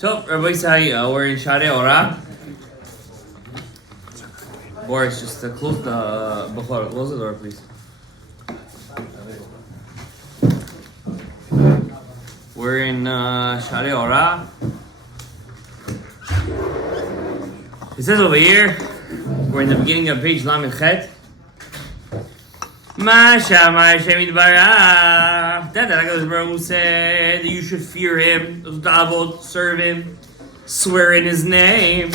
So, Rabbi Say, we're in Sharei Orah. Boris, just close the close the door, please. We're in Sharei Orah. It says over here, we're in the beginning of page Lamed Chet. That Baruch said that you should fear him, serve him, swear in his name.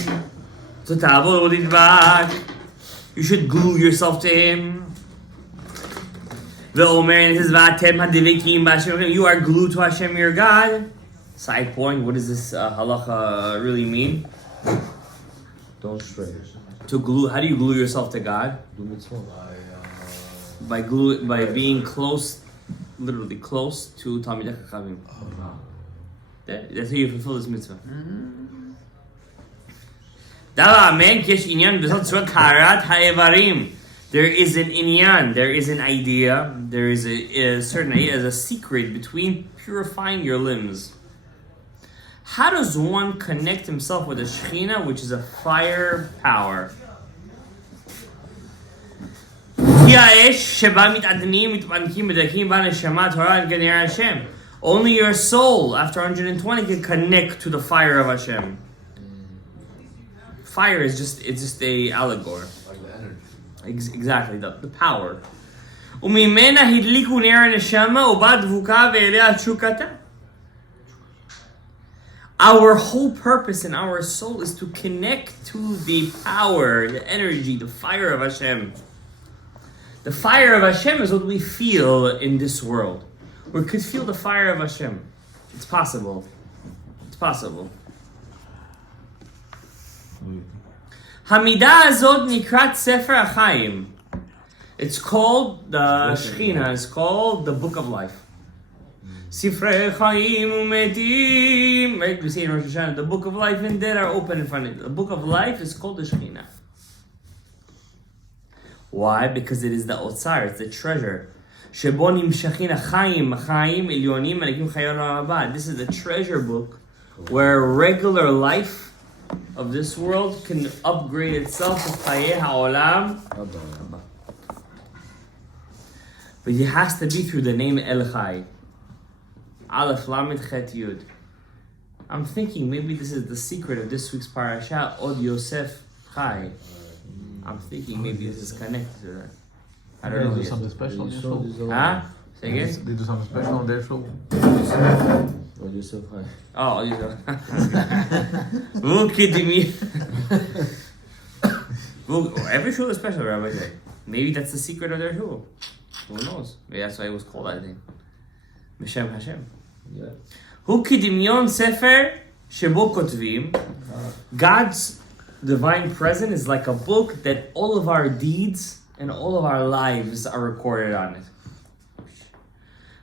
You should glue yourself to him. You are glued to Hashem, your God. Side point, what does this halacha really mean? Don't stray. To glue, how do you glue yourself to God? Do mitzvah. By being close, literally close to Talmidei Chachamim. That's how you fulfill this mitzvah. There is an inyan, there is an idea, there is a certain idea, as a secret between purifying your limbs. How does one connect himself with the Shekhinah, which is a fire power? Only your soul, after 120, can connect to the fire of Hashem. Fire is just a allegory. Like the energy. Exactly, the power. Our whole purpose in our soul is to connect to the power, the energy, the fire of Hashem. The fire of Hashem is what we feel in this world. We could feel the fire of Hashem. It's possible. It's possible. Hamidah azot nikrat Sefer HaChaim. It's called, the Shekhinah is called the Book of Life. Sifrei Chaim Umetim. Right, we say in Rosh Hashanah, the Book of Life and Dead are open in front of it. The Book of Life is called the Shekhinah. Why? Because it is the Otsar, it's the treasure. Shebo nimshachin Chaim Elyonim Malakim Chayon Rabba. This is the treasure book where regular life of this world can upgrade itself to Chayei HaOlam. But it has to be through the name El Chai. Aleph Lamed Chet Yud. I'm thinking maybe this is the secret of this week's parasha, Od Yosef Chai. I'm thinking maybe this is connected to that. I don't know. They do something special on their show. Huh? Say again? They do something special on their show. Or Yosef Chai. Oh, you know. Who kidding me? Every show is special, Rabbi Jay. Maybe that's the secret of their show. Who knows? Maybe that's why it was called that name. Mishem Hashem. Yeah. Who kidimyon sefer shebo kotvim. God's divine presence is like a book that all of our deeds and all of our lives are recorded on it.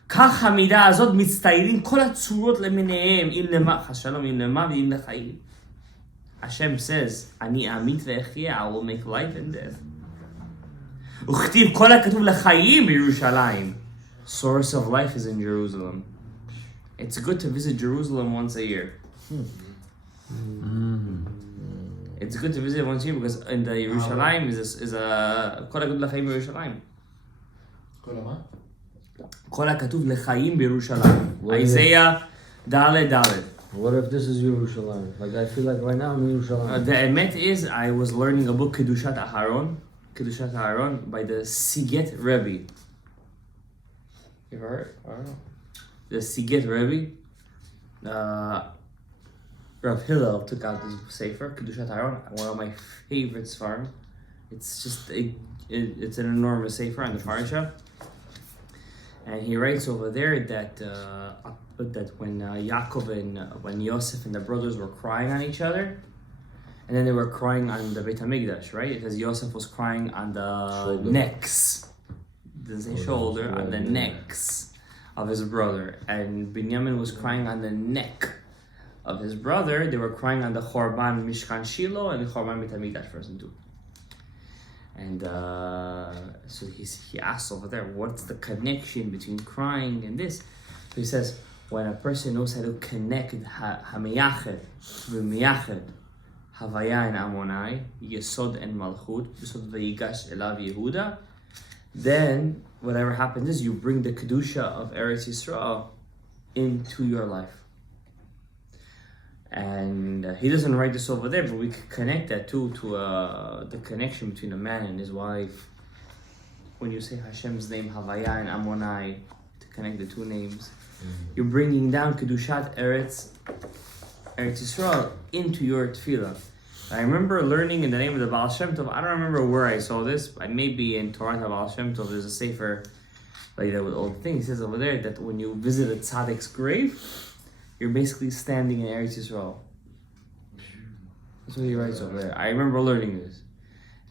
כך המידה הזאת מצטיירים כל הצורות למיניהם, אם למח השלום, אם למח ואם לחיים. Hashem says, אני אמית ואחיה, I will make life and death. וכתיב כל הכתוב לחיים בירושלים. Source of life is in Jerusalem. It's good to visit Jerusalem once a year. It's good to visit once a year because in the Yerushalayim is a כל הכתוב לחיים בירושלים. כל הכתוב לחיים בירושלים. Isaiah ד'. What if this is Yerushalayim? Like I feel like right now I'm in Yerushalayim. The emet is I was learning a book Kedushat Aharon by the Siget Rebbe. You ever heard? I don't know. The Siget Rebbe. Rav Hillel took out this sefer, Kedushat Aharon, one of my favorite svarim. It's just it's an enormous sefer on the parasha, and he writes over there that when Yaakov and when Yosef and the brothers were crying on each other, and then they were crying on the Beit Hamikdash, right? Because Yosef was crying on the necks, doesn't say shoulder, on the necks of his brother, and Binyamin was crying on the neck of his brother. They were crying on the Chorban Mishkan Shiloh and the Chorban Beit Hamikdash first and two. And so he asks over there, what's the connection between crying and this? So he says, when a person knows how to connect Hamiyached v'Miyached Havaya and Amonai, Yesod and Malchut, Yesod v'Yigash Elav Yehuda, then whatever happens is you bring the Kedusha of Eretz Yisrael into your life. And he doesn't write this over there, but we could connect that too to the connection between a man and his wife. When you say Hashem's name, Havaya and Amonai, to connect the two names, you're bringing down Kedushat Eretz Yisrael into your tefillah. I remember learning in the name of the Baal Shem Tov, I don't remember where I saw this, but maybe in Torah Baal Shem Tov, there's a sefer like that with all the things. He says over there that when you visit a tzaddik's grave, you're basically standing in Eretz Yisrael. That's what he writes over there. I remember learning this.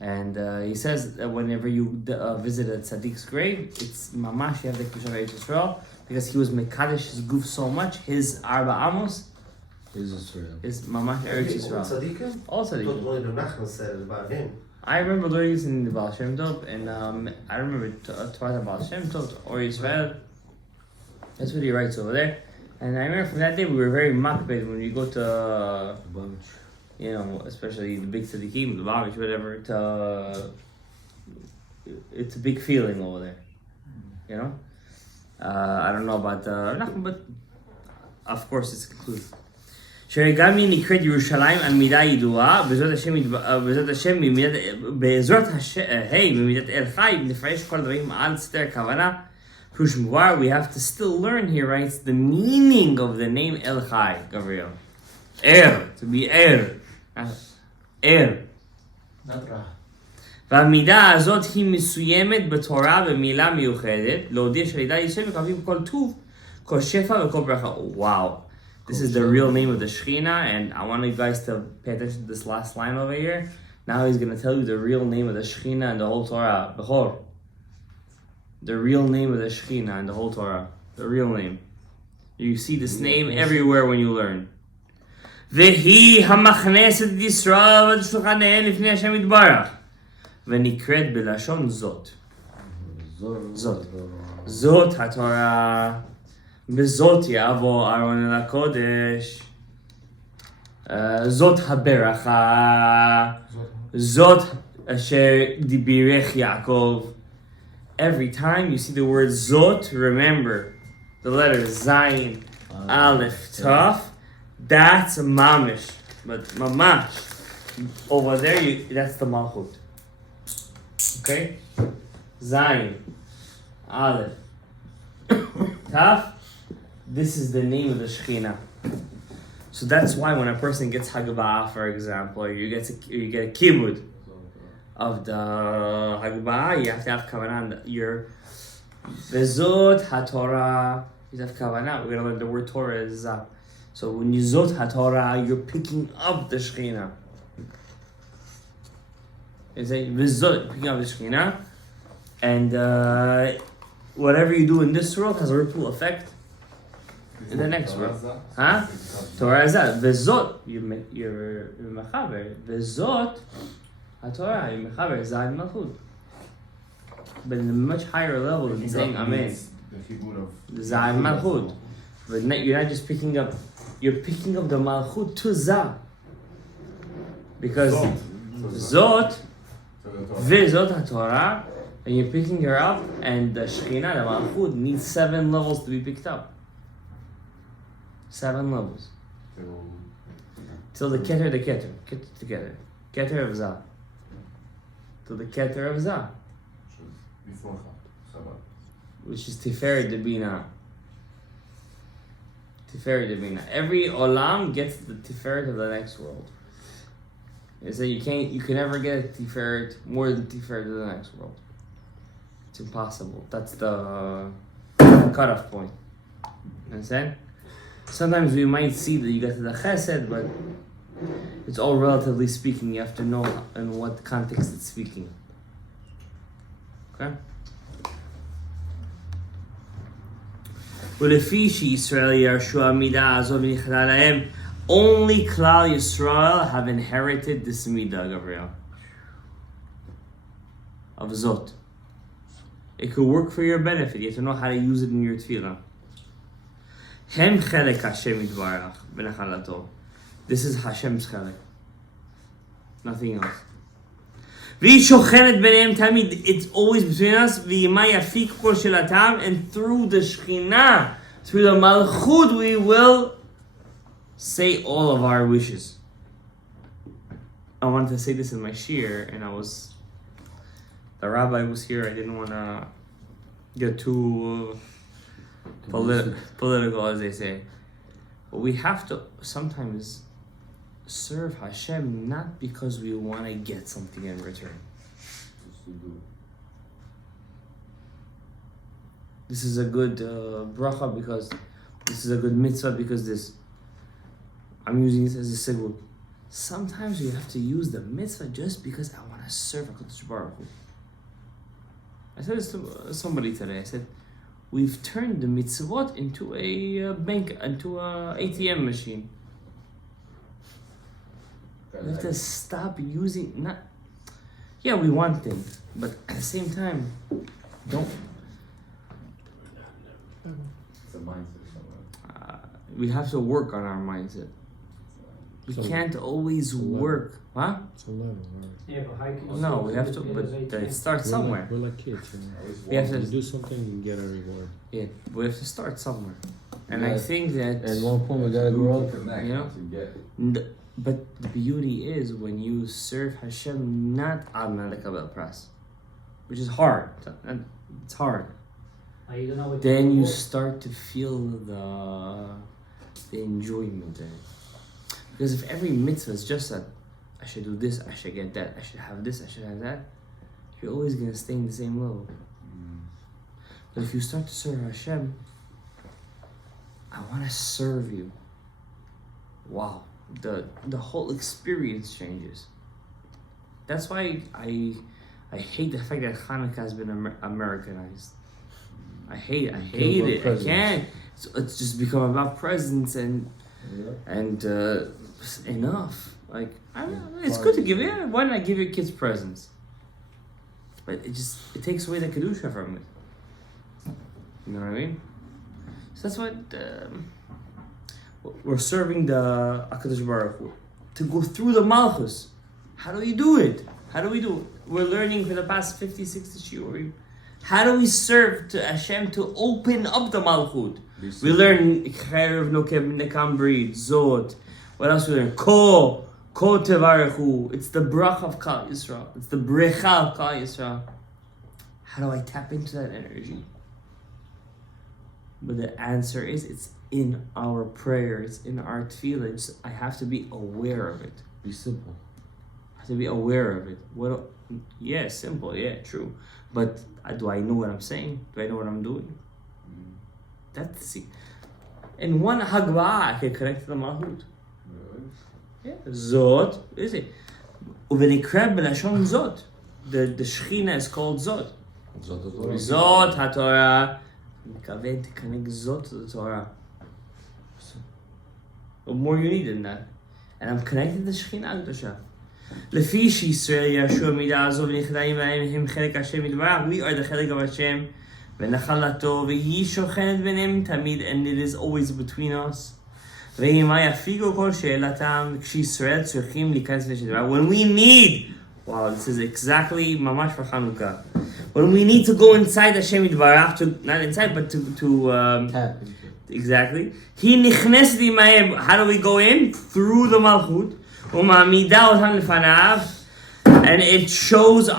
And he says that whenever you visit a tzaddik's grave, it's mamash, you have the Kedusha of Eretz Yisrael, because he was mekadesh his guf so much, his Arba Amos Is Israel. is mamash Eretz Yisrael. All I thought tzaddikim. only the Nachman said it about him. I remember learning this in the Baal Shem Tov, and I remember Torah Baal Shem Tov, or Israel. That's what he writes over there. And I remember from that day we were very makbid when we go to, especially the big tzaddikim, the Babish, whatever. It's a big feeling over there, I don't know about Nachman, but of course it's included. Sharei גם היא נקראת ירושלים על מידה ידועה, בעזרת השם, בעזרת ממידת אל חי, נפרש כל הדברים על סתר כוונה. פירוש מובהר, we have to still learn here, right? It's the meaning of the name El Chai, Gabriel. To be והמידה הזאת היא מסוימת בתורה במילה מיוחדת, להודיע שלידה ישם מקבלים כל טוב, כל שפע וכל ברכה. Wow. This is the real name of the Shekhinah, and I want you guys to pay attention to this last line over here. Now he's going to tell you the real name of the Shekhinah and the whole Torah. Bechor. The real name of the Shekhinah and the whole Torah. The real name. You see this name everywhere when you learn. והיא המכנסת את ישראל ואת שולחניהן לפני השם יתברך. ונקראת בלשון זאת. זאת התורה. בזאת יעבור אהרון אל הקודש. זאת הברכה. זאת אשר דיברך יעקב. Every time you see the word zot, remember the letters Zayin, Aleph, Taf. That's mamish. But mamash, over there, that's the malchut. Okay? Zayin, Aleph, Taf. This is the name of the Shekhinah. So that's why when a person gets Hagabah, for example, or you get a kibud of the Hagabah, you have to have kavanah. Your Vezot HaTorah, you have kavanah. We're going to learn the word Torah is Zah. So when you Zot HaTorah, you're picking up the Shekhinah. You say Vezot, picking up the Shekhinah. And whatever you do in this world has a ripple effect in the next world. Huh? Torah is that. Vezot, you're mechaber. Vezot, HaTorah, you're mechaber. Zayin Malchut. But in a much higher level than saying Amen. The Zayin Malchut. But you're not just picking up, you're picking up the Malchut to Zah. Because Zot, Vezot HaTorah, and you're picking her up, and the Shekhinah, the Malchut, needs 7 levels to be picked up. 7 levels. Till the Keter, get it together. Keter of Zah. Till the Keter of Zah. Which is Tiferet de Bina. Tiferet de Bina. Every Olam gets the Tiferet of the next world. They say you can never get a Tiferet more than Tiferet of the next world. It's impossible. That's the cutoff point. Understand? Sometimes we might see that you get to the Chesed, but it's all relatively speaking. You have to know in what context it's speaking. Okay? ולפי שישראל ירשו המידה הזו ונכלה להם, only Klal Yisrael have inherited this midah, Gabriel. Of Zot. It could work for your benefit. You have to know how to use it in your tefillah. הם חלק השם יתברך בנחלתו. This is Hashem's חלק. Nothing else. והיא שוכנת ביניהם תמיד. It's always between us. וימה יפיק כל שאלתם. And through the Shekhinah, through the Malchut, we will say all of our wishes. I wanted to say this in my shir, and the rabbi was here. I didn't want to get too political, as they say. But we have to sometimes serve Hashem not because we want to get something in return. This is a good bracha because this is a good mitzvah because this. I'm using this as a sigul. Sometimes we have to use the mitzvah just because I want to serve HaKadosh Baruch Hu. I said this to somebody today. I said, we've turned the mitzvot into a bank, into a ATM machine. We have to stop using, yeah, we want things, but at the same time, don't. It's a mindset. We have to work on our mindset. We can't always work. Huh? It's a level, right? Yeah, but how can you No, say we have it's to, a- but it's a- it starts somewhere. We're like kids, you know. We have You to, do something, you get a reward. yeah, we have to start somewhere. And I Yeah. think that, At one point, we gotta grow up. Connect, You know? to get. But the beauty is when you serve Hashem not al lekabel pras, which is hard. And it's hard. Are you gonna wait Then you till- start to feel the enjoyment in it. Because if every mitzvah is just that, I should do this, I should get that, I should have this, I should have that, you're always gonna stay in the same level. But if you start to serve Hashem, I want to serve you. Wow, the whole experience changes. That's why I hate the fact that Hanukkah has been Americanized. I hate it. I can't. It's just become about presents and enough. Like I don't know, it's good to give. Yeah, why not give your kids presents? But it takes away the kedusha from it. You know what I mean? So that's what we're serving the HaKadosh Baruch Hu. To go through the Malchus. How do we do it? We're learning for the past 50, 60 shiurim. How do we serve to Hashem to open up the Malchut? We learn Cherev Nokeb Nekam Brid, Zot. What else we learn? Ko Tevarechu. It's the bracha of Kal Yisrael. It's the brecha of Kal Yisrael. How do I tap into that energy? But the answer is, it's in our prayer. It's in our tefillah. I have to be aware of it. Be simple. I have to be aware of it. Yeah, simple. Yeah, true. But do I know what I'm saying? Do I know what I'm doing? That's see. In one hagbah, I can connect to the malchut. Yeah, Zot, is it? Uvenikra b'lashon Zot. The Shechina is called Zot. Zot HaTorah. Mikaven to connect Zot to the Torah. What more you need than that? And I'm connected to the Shechina Kedusha. לפי שישראל ישוע מידה הזו ונכדאים בהם הם חלק השם יתברך, we are the חלק of Hashem ונחלתו והיא שוכנת ביניהם תמיד, and it is always between us. וימה יפיגו כל שאלתם כשישראל צריכים להיכנס לשם יתברך. When we need, wow, this is exactly ממש for Hanukkah. When we need to go inside Hashem יתברך, not inside but to Tap. exactly. היא נכנסת עמהם. How do we go in? Through the malchut. ומעמידה אותם לפניו, and it shows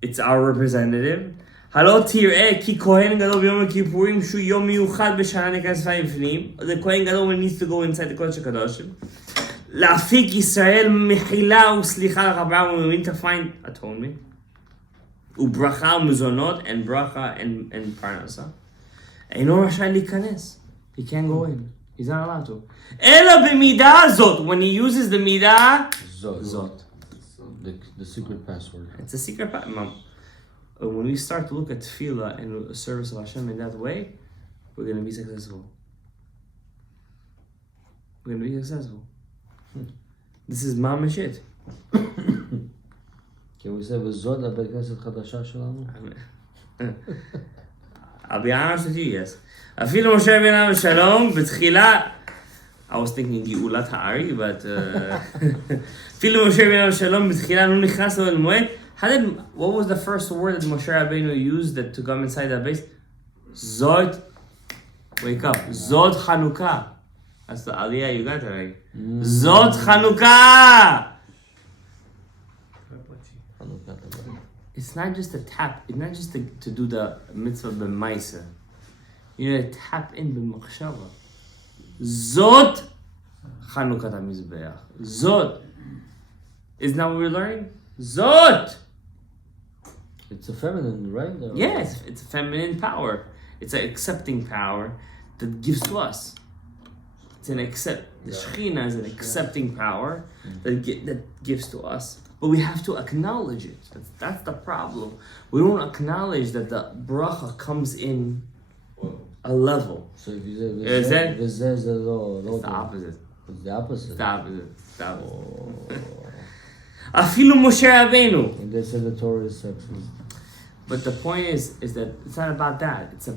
it's our representative. הלא תראה כי כהן גדול ביום הכיפורים שהוא יום מיוחד בשנה נכנס בפנים. The כהן גדול needs to go inside the קודש הקדושים. להפיק ישראל מחילה וסליחה לכפרה, we need to find atonement. וברכה ומזונות, and ברכה and פרנסה. אינו רשאי להיכנס. He can't go in. He's not allowed to. אלא במידה הזאת. When he uses the מידה Zot. The secret password. It's a secret password. When we start to look at tefillah and the service of Hashem in that way, we're going to be successful. We're going to be successful. This is mamash it. Can we say וזאת הבית כנסת חדשה שלנו? I'll be honest with you, yes. אפילו משה רבינו שלום בתחילה, I was thinking גאולת הארי, but אפילו משה רבינו שלום בתחילה לא נכנס לאוהל מועד. What was the first word that Moshe Rabbeinu used that to come inside that base? Zod, wake up. Zod Chanukah. That's the aliyah you got already. Zod Chanukah. It's not just a tap. It's not just to do the mitzvah b'maisa. You need to tap in b'machshava. Zod Chanukah HaMizbeach. Zod. Isn't that what we're learning? Zod. It's a feminine, right? Yes, it's a feminine power. It's an accepting power that gives to us. It's an accept. The Shekhinah is an accepting power that gives to us. But we have to acknowledge it. That's the problem. We don't acknowledge that the bracha comes in a level. So if you Is say, that- it's It's the opposite. It's the opposite. It's the opposite. It's the opposite. Afilu Moshe Rabbeinu. And they said the Torah is sexist. But the point is that it's not about that. It's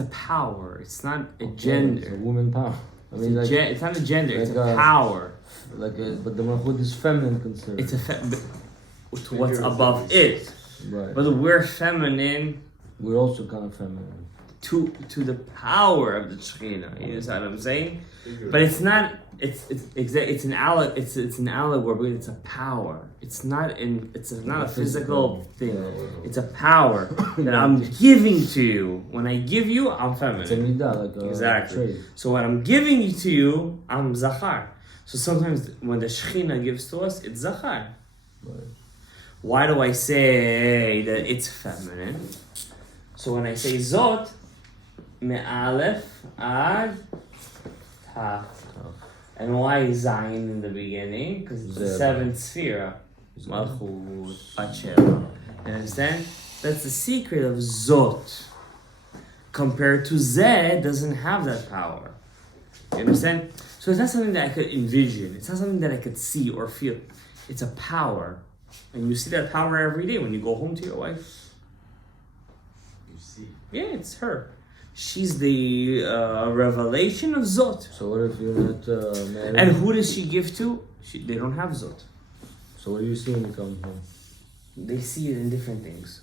a power. It's not a gender. It's a woman power. I mean, like, It's not a gender. It's like a a- power. but the malchut is feminine considered. It's to what's above it. Right. But we're feminine We're also kind of feminine. to the power of the Shekhinah. You know what I'm saying? But it's not. It's an allegory. It's a power. It's not a physical thing. It's a power that I'm giving to you. When I give you, I'm It's a feminine. midah, like a Exactly. trait. So when I'm giving it to you, I'm zachar. So sometimes when the Shekhinah gives to us, it's zachar. Right. Why do I say that it's feminine? So when I say zot, me'alef ad taf. And why Zion in the beginning? Because it's the Zeb. seventh sphere. Malchut, Bachel. You understand? That's the secret of Zot. Compared to Zeh, doesn't have that power. You understand? So it's not something that I could envision. It's not something that I could see or feel. It's a power. And you see that power every day when you go home to your wife. You see. Yeah, it's her. She's the revelation of Zot. So what if you're not married? And who does she give to? They don't have Zot. So what do you see when you come home? They see it in different things.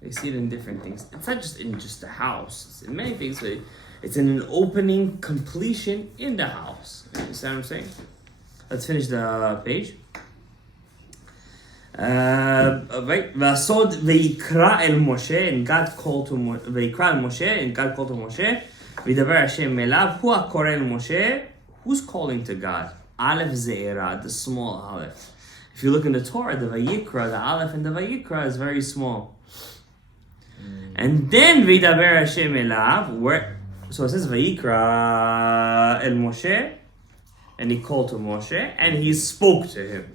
It's not just in just the house. It's in many things, but it's in an opening completion in the house. You understand what I'm saying? Let's finish the page. Right. Vasod veikra el Moshe, and God called to veikra el Moshe, and God called to Moshe. Vidaber Hashem elav hu hakoreh Moshe. Who's calling to God? Aleph Zeira, the small Aleph. If you look in the Torah, the Vayikra, the Aleph in the Vayikra is very small. And then Vidaber Hashem elav, where so it says Vayikra el Moshe, and he called to Moshe, and he spoke to him.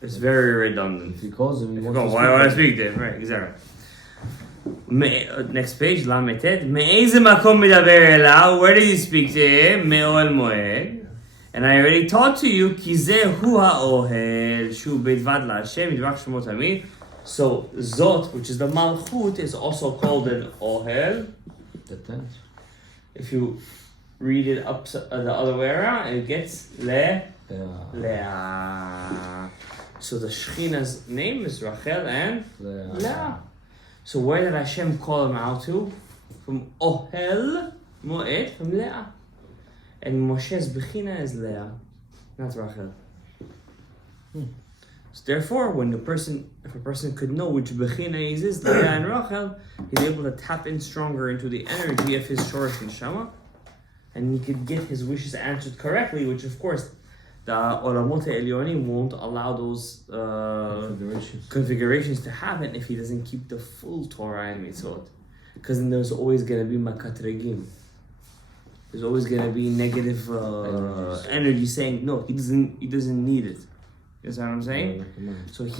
It's very redundant. If he calls him, he wants to Why would I speak to him? Right, exactly. Next page, Lametet. Me'eze makom medaber elav. Where did he speak to him? Me'ohel moed. And I already taught to you, ki zeh hu ha'ohel shu bedvad la'Hashem yidvach shemo tamid. So Zot, which is the Malchut, is also called an Ohel. The tent. If you read it up the other way around, it gets Le. Yeah. Leah. So the Shekhinah's name is Rachel and Yeah. Leah. So where did Hashem call him out to? From Ohel Moed, from Leah. And Moshe's Bechina is Leah, not Rachel. So therefore, if a person could know which Bechina is Leah and Rachel, he's able to tap in stronger into the energy of his Shorish Neshama, and he could get his wishes answered correctly, which of course the Olamot Elyonim won't allow those configurations to happen if he doesn't keep the full Torah and Mitzvot. Because then there's always going to be Makat Regim. There's always going to be negative energy saying, no, he doesn't need it. You know what I'm saying? So if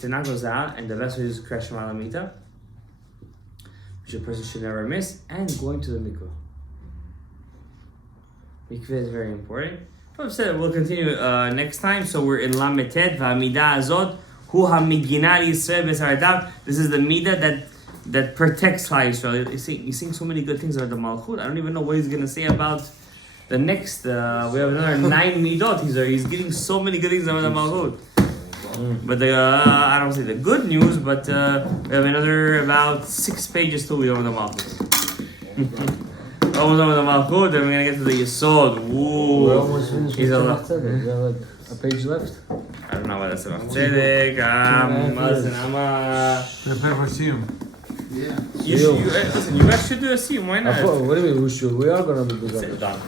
the night goes out and the vessel is Kresh Malamita, which a person should never miss, and going to the mikveh. Mikveh is very important. I've said we'll continue next time. So we're in Lametet, V'amidah Azot, Hu HaMigina Yisrael B'Saradav. This is the midah that that protects Klal Yisrael. He's saying so many good things about the Malchut. I don't even know what he's gonna say about the next. We have another 9 midot. He's getting so many good things about the Malchut. But I don't say the good news, but we have another about 6 pages till we're over the Malchut. Almost over the Malchut, then we're gonna get to the Yesod. We're Ooh, almost finished with he's a Tzemach lot. Tzedek. We have like a page left. I don't know what that's about. Tzedek, listen, Prepare for Siyum. Yeah. listen, you guys should do a Siyum, why not? What do you mean we should? We are gonna do Sit that. down.